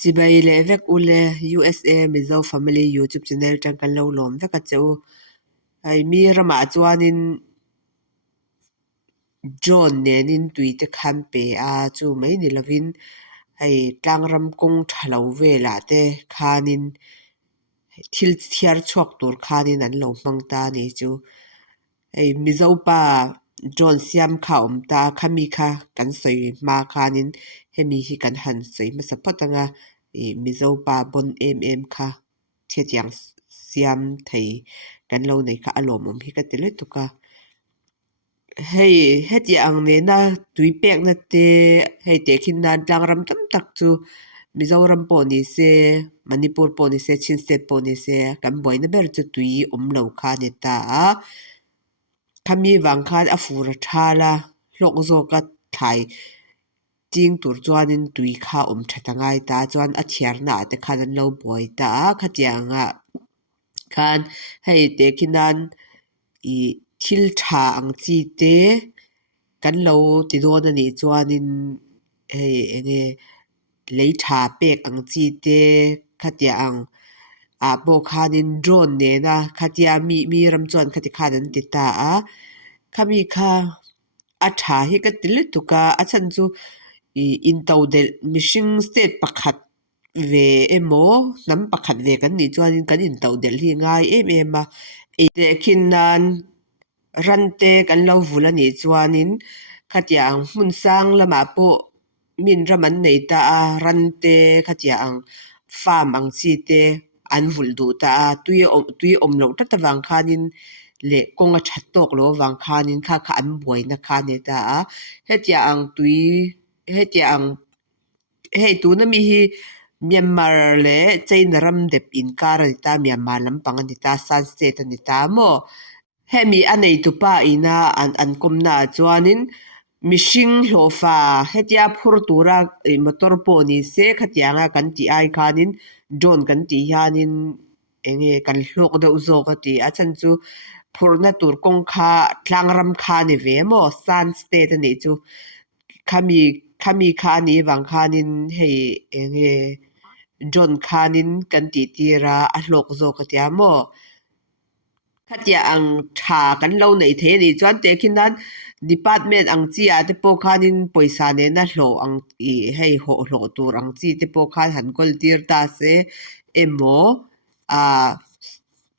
Chỉ bay lệ vek ule USA mizo family YouTube channel trang kan lo lom vek a cheu ai mi rama chuanin John nenin tuite khampe a chu mai ni lovin ai tlangram kong thalo vela te khanin thil thiar chuak tur khanin an lo mangta ni chu ai mizo pa John siam kha ta khami kha kan soi ma khanin hemi hi kan han soi ma sapatanga mizo pa bon em kha thiatiang siam thei kan lo nei kha alom hi ka tele tuka hei heti ang ne na tui pek na te hei te khin nan tlangram tam tak chu Mizoram po ni se Manipur po ni se Chin State po ni se kan boy na ber chu tui lo kha ne ta khami wang khan a fur thala hlok zo ka thai ting tur chuanin tui kha thatangai ta chuan a thiar na te khan an lo boy ta khatianga khan hei te khinan I thil tha ang chi te kan lo ti don ani chuanin hei enge lei tha pek ang chi te khatia ang a bo khanin drone ne na khatia mi ram chuan khati khan an ti ta khami kha a tha hi ka til tuka a chan chu in tau del mishing state pakhat ve emo nam pakhat ve kan ni chuanin kan in tau del hi ngai em a e te khinnan rante kan lo vula ni chuanin khatiang hmun sang lama po min raman nei ta rante khatiang farm ang chi te an vul du ta tui om lo ta wang khanin le konga that tok lo wang khanin kha an boi na kha ne ta hetiang tui hetiang hei tu na mi hi Myanmar le China ram dep in kar ta Myanmar lampang ani ta San State ani ta mo hemi anei tu pa ina an komna chuanin mishing hlofa hetia phur tura motor po ni se khatianga kan ti ai khanin drone kan ti hianin enge kan hlok de uzo ka ti a chan chu phurna tur kong kha tlangram kha ni ve mo San State ani chu khami kha ni wang khanin hei enge drone khanin kan ti tira a hlok zo ka tia mo khatia ang tha kan lo nei the ni chuan te khinan department ang chi a te po khanin poisa ne na hlo ang hei ho hlo tur ang chi te po khan han kol tir ta se emo a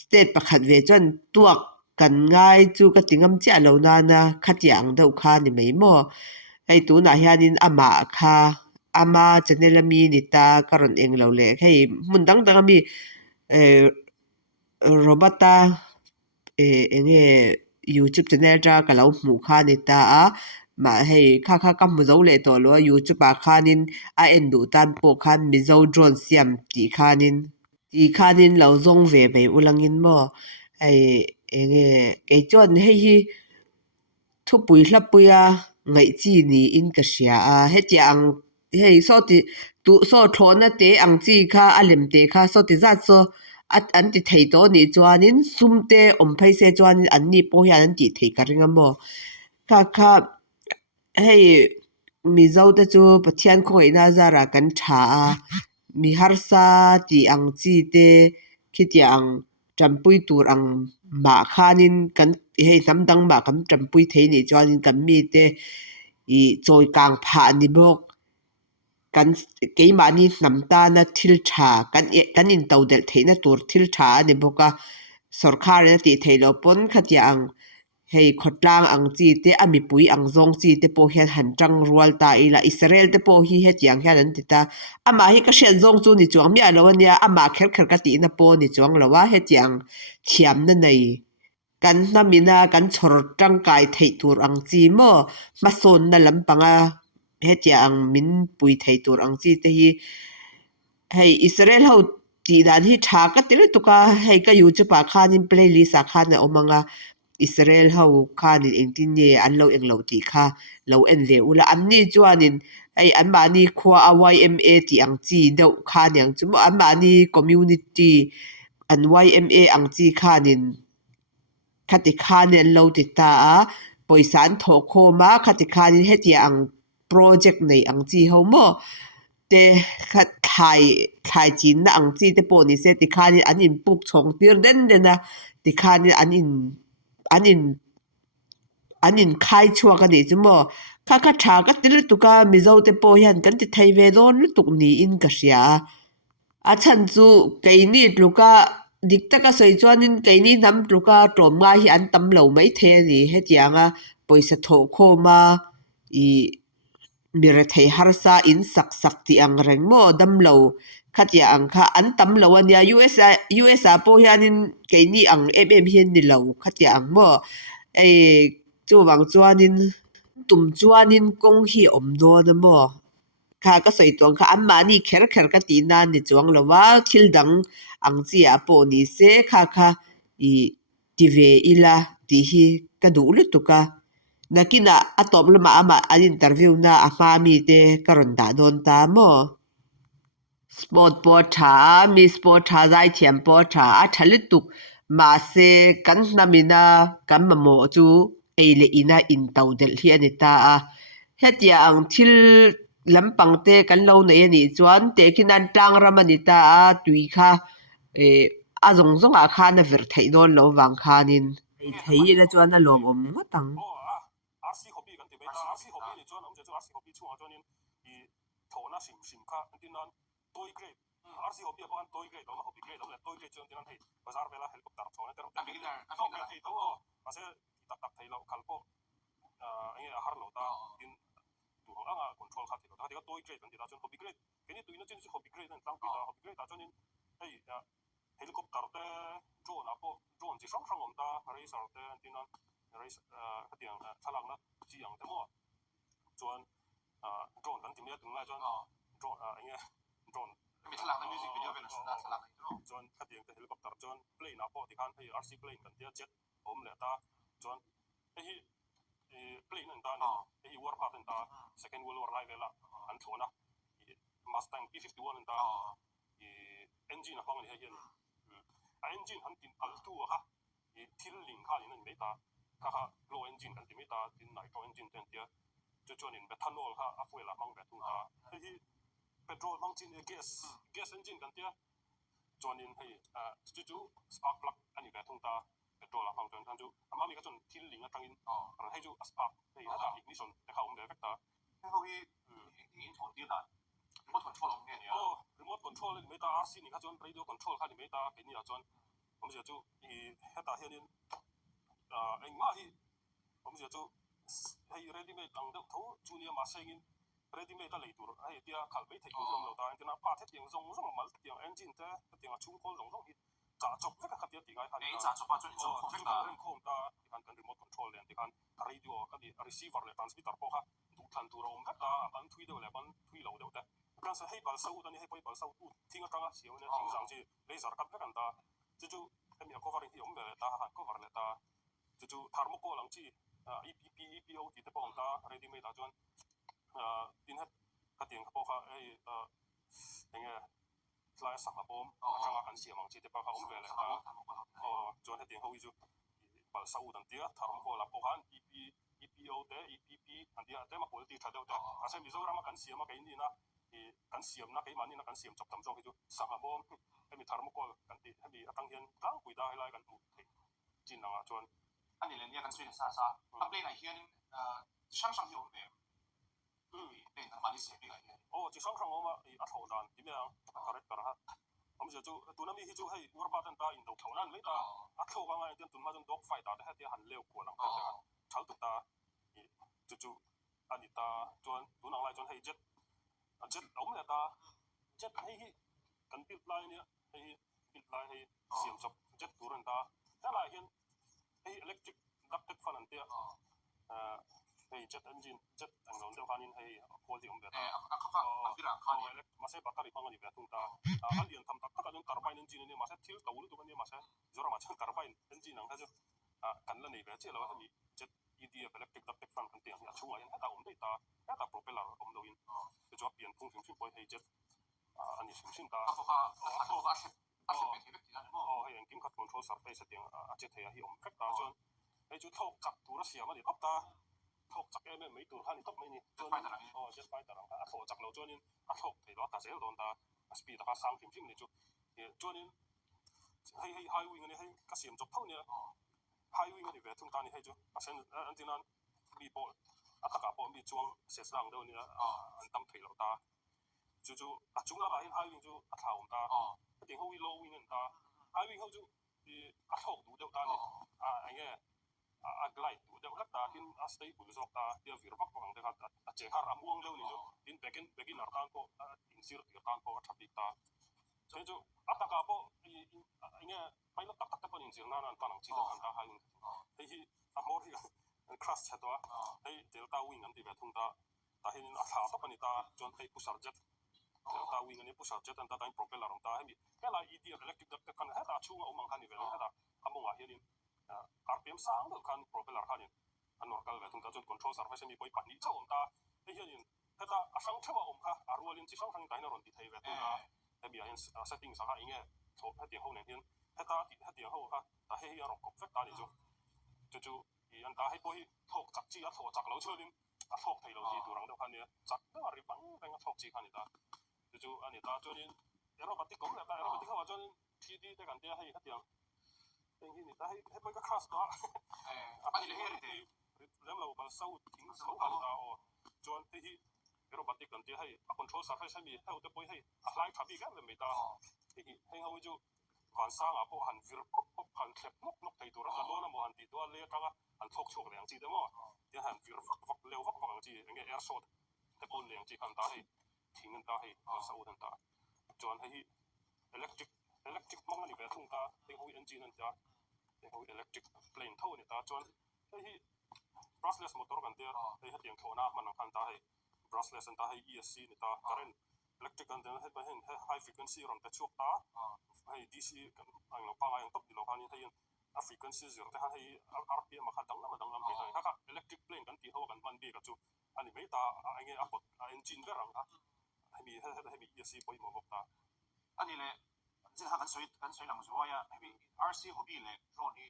state pakhat ve chuan tuak kan ngai chu ka tingam cha lo na na khatia ang deuh kha ni mai mo hei tu na hianin ama kha ama chanelami ni ta karon eng lo le hei mun dang dang mi robata enge YouTube channel ra ka lo hmu kha ni ta ma hei kha kam mu zo le to lo YouTube a khanin a endu tan po khan mizo drone siam ti khanin lo zong ve bei ulangin mo ai enge ke chon hei hi thu pui hla puya ngai chi ni in ka sia hetiang hei so ti tu so thona te ang chi kha alem te kha so ti za so an ti thei to ni chuanin sumte om phai se chuanin an ni po hian an ti thei ka ringa mo kha hei mizo te chu pathian khoi na zara kan tha mi harsa ti ang chi te khitiang champui tur ang ma khanin kan hei samdang ma kan champui thei ni chuanin kan mi te I choi kang pha ni bok kan keimani namta na thil tha kan in tau del theina tur thil tha ni boka sarkar na ti theilo pon khatia ang hei khotlang ang chi te ami pui ang zong chi te po hian han tang rual ta ila Israel te po hi hetiang hian an ti ta ama hi ka shen zong chu ni chuang mi alo ania ama kher ka ti na po ni chuang lawa hetiang thiam na nei kan namina kan chhor tang kai thei tur ang chi mo mason na lampanga hetia ang min pui thei tur ang chi te hi hei Israel ho ti dan hi tha ka til tuka hei ka YouTube pa khanin playlist a khan omanga Israel ho khan in tin ye an lo eng lo ti kha lo en ve ula an ni chuanin ai an ma ni khwa a YMA ti ang chi deuh khan yang chu an ma ni community an YMA ang chi khanin khati khanin lo ti ta poisan tho kho ma khati khanin hetia ang project nei ang chi ho mo te kha thai chin na ang chi te pawh ni se tikhan an in puk chhawng tir den a tikhan an in khai chuak ani chu maw kha tha ka til tuka mizo te pawh hian kan ti thei ve dawn lutuk ni in ka hria a chan chu keini tluka dik taka soi chuanin keini hnam tluka tawm nga hi an tam lo mai the ani hetianga poisa tho khawma I mira thei har sa in sak ti ang reng mo dam lo khatia ang kha an tam lo ania USA po hianin keini ang hian ni lo khatia ang mo ei chu wang chuanin tum chuanin kong hi om do na mo kha ka soi tuang kha amma ni kher ka ti na ni chuang lowa thil dang ang chia po ni se kha I ti ve ila ti hi ka du lu tuka nakina atop lama ama an interview na ama mi te karon da don ta mo sport po tha mi sport tha zai thiam po tha a thalituk ma se kan namina kan mamo chu eile ina in tau del hi ani ta a hetia ang thil lampang te kan lo nei ani chuan te kinan tang ramani ta a tui kha e a zong a kha na ver thei don lo wang khanin thei la chuan a lom om ngatang RC hobby kan tibai ta RC hobby ni chuan amche chu RC hobby chuang chuanin I thona sim kha antinan toy grade RC hobby apan toy grade ma hobby grade amle toy grade chuan tinan hei bazar bela helicopter chona ter ta bigina to bela hei to ase tak thei lo khalpo ai har lo ta tin tu ho anga control kha thilo ta tiga toy grade kan ti ta chuan hobby grade keni tuina chen chu hobby grade an tlang pi ta hobby grade ta chuanin hei helicopter te drone apo drone chi sang om ta racer te antinan race hatiang thalang na chi ang te mo chuan drone kan timia tung lai chuan drone enge drone mi thalang na music video ven na thalang chuan hatiang te helicopter chuan plane apo tikhan hei RC plane kan tia jet om le ta chuan hei plane an ta ni hei war part an ta second world war lai vela an thona Mustang P51 an ta engine a hmang ni hian engine han tin al tu ha thil ling kha in an mei ta kha low engine kan ti mei ta tin nitro engine ten tia chuan in methanol kha a fuel a mang ve tu ta hei petrol mang chin gas engine kan tia chuan in hei chu spark plug ani ve thung ta petrol a mang chuan kan chu ama mi ka chuan thil ling a tangin ran hei chu a spark hei hata ignition te kha ve vek ta hei in chon tia ta remote control om nge remote control ni mei ta RC ni kha chuan radio control kha ni mei ta ke ni a chuan om je chu I heta hianin eng ma hi om je chu hei ready made ang deuh tho junior ma sengin ready made a leitur hei tia khal bei thei kum lo ta antina pa the tiang zong mal tiang engine te tiang a chung kol zong hi cha chop veka khatia ti gai khan cha chop pa chuan chop khom ta ren khom ta kan remote control len ti khan radio ka di receiver le transmitter po kha du than tu rom vek ta ban thui de le ban thui lo de te kan sa hei bal sau ta ni hei poi bal sau tu thinga tanga siau ne thing jang chi laser kat vek an ta chu hemi a covering hi om ve ta han cover le ta chu thermocol ang chi EPP EPO ti te pom ta ready made ta chuan tin het ka tiang ka po kha ei enge slai sak a pom atanga kan siam ang chi te pa kha om ve le ta chuan he tiang ho chu bal sau dan tia thermocol a po khan EPO te EPP an tia te ma pol ti thadeu te ase mizoram kan siam a ke ni na kan siam na ke mani na kan siam chop tam jong hi chu sak a pom hemi thermocol kan ti hemi atang hian tlang pui da helai kan tu chin anga chuan ani le nia kan suin sa a plane ai hian sang hi om ve plane kan mani se bi ga hian chi sang om a a tho dan ti me correct tar ha om je chu tu na mi hi chu hei war ba tan ta in do thonan me ta a tho wa nga tian tun ma jong dog fight ta ha ti han leo ko lang ta chal tu ta chu ani ta chuan tu nang lai chuan hei jet om le ta jet hei hi kan pil lai nia hei pil lai hei siam chop jet turan ta ta lai hian hei electric ducted fan an tia hei jet engine jet ang long deuh hanin hei quality om beta a fira khan ma se battery pang ani ve tung ta alian tham tak ka jong turbine engine ni ma se thil tawul tu ni ma se zora ma chang turbine engine ang ha chu kan la nei ve che lo hemi jet EDF electric ducted fan kan tia a chunga yan hata om dei ta hata propeller om do in chu chu pian phung phung poi hei jet ani sim ta hei ang kim khat control surface tiang a che thei a hi om fek ta chuan hei chu thok chak tur a siam ani khop ta thok chak em mấy tur khan top mấy ni jet fighter ang a thok chak lo chuan in a thok thei lo ta zel don ta speed ka sang phim phim ni chu chuan in hei high wing ni hei ka siam chop thau ni high wing ni ve thung ta ni hei chu a sen an tin an mi ball a taka ball mi chuang se sang do ni an tam thei lo ta chu a chung la ba in high wing chu a thau ta ting ho low wing an ta high wing ho chu a thok du deuh ta ni anh nghe a glide du deuh lak ta hin a stable zok ta dia vir vak vak ang te kha a che har am uang lo ni chu in begin ar tan po in sir tir tan po a thapik ta chen chu a taka po anh nghe pai lo tak tak ta po in sir na nan tan ang chi han ta high wing hei a mor hi an crash chatwa hei delta wing an ti ve thung ta ta hin a tha to pani ta chon hei pusar jet delta wing ani pusar jet an ta time propeller ang ta hemi hela EDF electric duct kan heta chunga umang khan ni ve heta amonga hianin RPM sang do kan propeller khanin an normal ve thung ta chon control surface mi poi pani chawm ta hei hianin heta asang thewa kha arwalin chi sang thang dai na ron ti thei ve thung ta hemi an setting sa ha inge thop heti ho nen hian heti ho kha ta hei a rok kop vek ta ni chu an ta hei poi thok chak chi a thok chak lo chuanin a thok thei lo ti turang do khan ni chak da ri bang bang a thok chi khan ni ta chu ani ta chuanin aerobatic kom la ta aerobatic ha chuanin TD te kan te hei hetiang eng hi ni ta hei poi ka crash ta ani le heri te lem lo ba sau ting sau kan ta o chuan te hi aerobatic kan te hei a control surface mi heu te poi hei a hlai thabi ga me ta hei ho chu van sang a po han vir pop pop han klep nok thei tur ka dona mo han ti to le tanga han thok chok leng chi de mo te han vir vak leu vak vak chi enge air shot te pon leng chi kan ta hei thing an ta hei sa u dan ta chuan hei electric mong ani ve thung ta te ho engine an ta te ho electric plane tho ni ta chuan hei brushless motor kan te hei hatiang thona man ang kan ta hei brushless an ta hei ESC ni ta current electric kan te hei ba hen high frequency ron te chuk ta hei DC kan ang lo pa ang top di lo khan hei a frequency zero te han hei RPM kha dang lam pe ta ka electric plane kan ti ho kan man bi ka chu ani me ta ange a pot a engine ver ang hemi ESC poi mo bok ta ani le jin ha kan soi lang zo ya hemi RC hobby le ro ni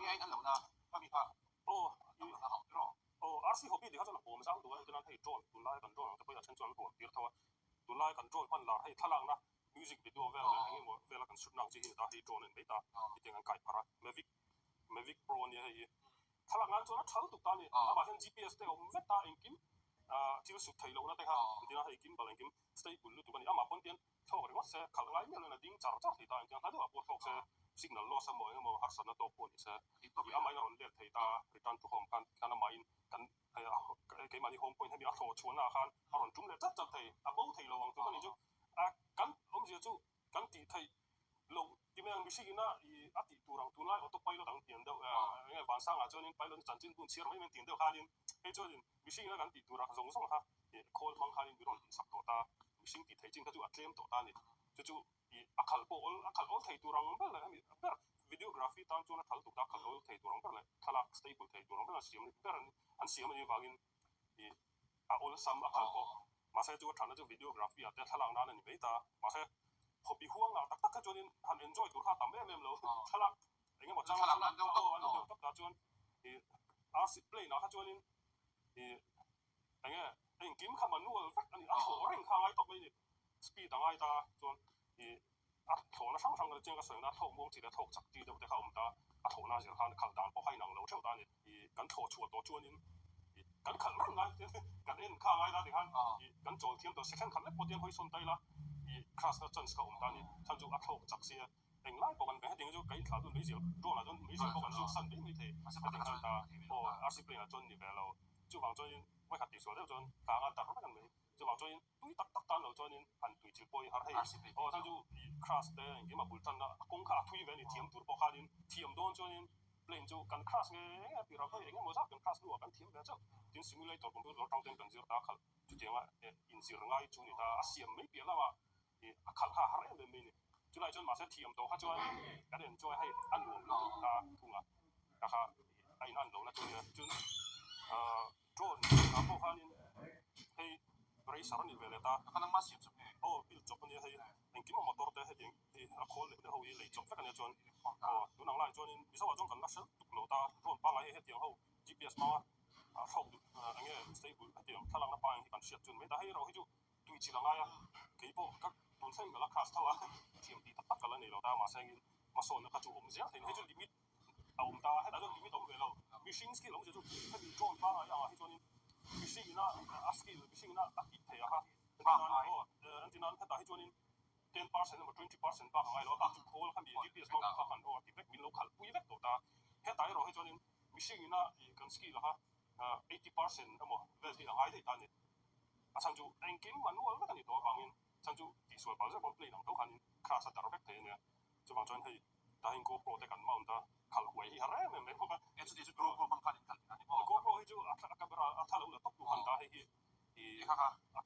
nge ai kan lo na ka mi ka RC hobby di kha chon pom sang tu an tan hei drone tu lai kan drone te poi a chen chuan pom tir thawa tu lai kan drone pan la hei thalang na music video vel le nge mo vel kan shoot nang chi hin ta hei drone en ta ti teng an kai para Mavic Pro ni hei thalang an chuan a thal tu ta ni a ba hen GPS te om vet ta en kim til su thei lo na te kha dina hei kim bal en kim stable lu tu kan ama pon tian thok ri se khal ngai me na ding char ti ta en ta do a po thok se signal loss mo har san na to po ni se i ama ina on le thei ta return to home kan ma in kan cái mà đi home point hay bị ác thổ chuồn nào khan, họ còn chúng lại rất chặt thầy, bố thầy lâu tụi con đi chú, cắn ông gì chú, cắn thì thầy lâu, thì mình bị gì na, thì tụi rằng tụi lại ở tụi bay nó đang tiền đâu, nghe晚上啊，cho nên bay nó chân chân buồn chiar mấy mình tiền đâu khan liền, cái cho nên bị gì na cắn thì tụi rằng dùng xong ha, call mang khan liền bị rồi sắp tổ ta, bị gì thì thầy chính cái chú claim tổ ta liền, chú akal thầy tụi rằng bây giờ mình videography tan chu na thal tu ta khal lo thei turang per le thalak stable thei turang per siam ni per an siam ni wangin a ol sam a khal ko ma se chu thana chu videography a te thalang na ni me ta ma se hobby huang na tak tak ka chunin han enjoy tur kha tam em lo thalak enge mo chang thalak an do tak ta chuan RC play na kha chunin enge kim kha manual vek ani a ho reng kha ngai tok mai ni speed angai ta chuan thổ nó sang cái chuyện cái sự nó thổ mông chỉ là thổ chặt đi đâu để không ta thổ nó chỉ là khăn đàn có hay năng lâu theo ta thì cái thổ chuột tổ chuột nên cái khăn lắm ngay cái em khang ngay ta thì khăn cái chỗ thiên tổ second khăn lấy một tiền hơi xuân tay là class nó chân không ta thì thằng chú thổ chặt xí anh lại bộ phận về tiếng chú cái thảo tuần mấy giờ rồi là tuần mấy giờ bộ phận chú sân đấy mấy thế mà sẽ tiếng khăn ta RC play là tuần thì về lâu chú bằng tuần mấy hạt tỷ số theo tuần càng ăn ta không phải mấy chú bằng tuần túi tắc tắc tan lâu tuần ăn tùy chiều bơi har hay thằng chú crash te ngi ma bultan na kong kha thui ve ni thiam tur bo khalin thiam don chonin plane chu kan crash nge pi ra ko nge mo sa kan crash lu kan thiam ve cha tin simulator ko lo tang ten kan zir ta khal chu tianga in zir ngai chu ni ta asiam me pi la wa khal kha har em me ni chu lai chon ma sa thiam to kha chuan kan enjoy hai an lu ta thunga ta kha ai nan lo na chu ni chun drone ka bo khalin hei racer ni ve le ta kanang ma siam bil chop ni hei en kim motor te hei a khol le ho le chop fa kan chuan tu nang lai chuan in bi so wa jong kan na sel tuk lo ta ron pa ngai he tiang ho GPS ma phong anh nghe stable cái điểm thằng nó bang thì cần siết chun mấy ta hay rồi chứ tùy chỉ là ngay à cái bộ các tuần sinh cái là class thao à team đi tập cái là này rồi ta mà sang mà son nó cái chỗ ông dễ thì hay chứ limit ông ta hay là cho limit ông về rồi machine skill ông sẽ cho hay bị draw ba à hay cho nên machine na skill machine na tác kỹ thể ha anh tin anh hay ta hay cho nên 10% 或 20% 吧，係咯，但係可能係咪 GPS 講法行到direct 面 local 會 direct 到ta，喺大落去咗呢 machine 啦，跟 skill 啦嚇，80% 咁喎，即係係啲單嘅，啊，趁住 engine 問我嗰陣時多方面，趁住技術包括講 play 能到看 class 得 direct 嘅呢，就話真係，但係 GoPro 的緊冇得，靠位係咧，明唔明？嗰個 itu GoPro man kan GoPro 佢就kamera 睇到就篤到看打係。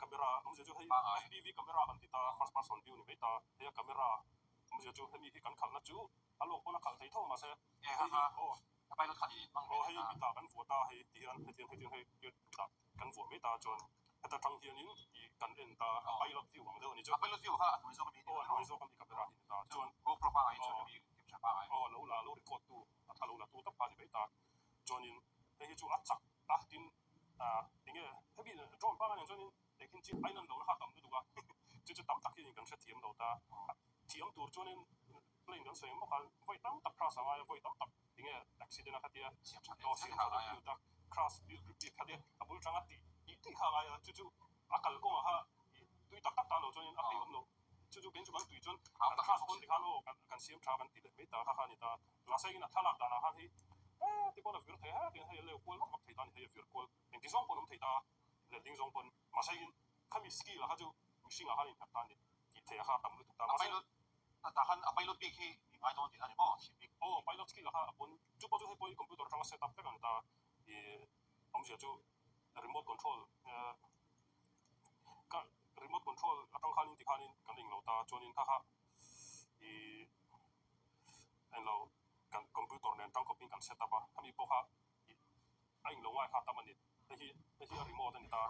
kamera kamu jauh hai FPV kamera kan kita first person view ni beta dia kamera kamu jauh hai kan kal na ju alo pun kal thai thau ma se oh apa itu tadi oh hai beta kan foto hai tian hai beta kan foto beta jon kita tang hian in I kan ren ta pilot view wang do ni jo pilot view ha noise kan oh noise kan kamera ni ta jon GoPro pa ai chu bi capture pa ai oh lo record tu lo la tu ta pa ni beta jon in hai ju achak tin 이게 헤비 좀 빠르는 저는 내긴 진 아이는 너무 하다 없는 누가 진짜 땀 닦이는 건 티엠 넣다 티엠 도 저는 플레인 건 소용 뭐가 거의 땀 크라스 아마 거의 땀 이게 액시덴트 하디야 어 시행하다 유다 크라스 비 하디야 아물 장아띠 이띠 하가야 주주 아까 거하 이 딱딱 단어 저는 앞에 없노 주주 벤주 간 뒤전 크라스 건 디가노 간 시엠 차간 디데 메다 하하니다 라세기나 탈락 다나 하히ที่คนเราฟิลเทียร์ที่ให้เลี้ยวควอลก็ที่ตอนให้ฟิลควอลอย่างที่สองคนที่ตาเลี้ยงสองคนมาใช้ข้ามีสกิลแล้วเขาจะมีสิ่งอะไรที่ตอนนี้ที่เทียร์ข้าทำด้วยทุกตามาใช้แต่ฮันไปรถบิ๊กที่ไม่ต้องติดอะไรบ่ชิบิ๊กโอ้ไปรถสกิลแล้วข้าบนจุดปัจจุบันให้คอมพิวเตอร์ทำเซตอัพกันตาผมจะจูรีโมทคอนโทรลก็รีโมทคอนโทรลต้องข้านินที่ข้านินกันดิ่งเราตาจนนินข้าเรากันคอมพิวเตอร์เนี่ยต้องก็เป็นการเซตอัพถ้ามีพวกข้าไอ้ลงไว้ข้าทำมันนี่ที่รีโมทนี่ตา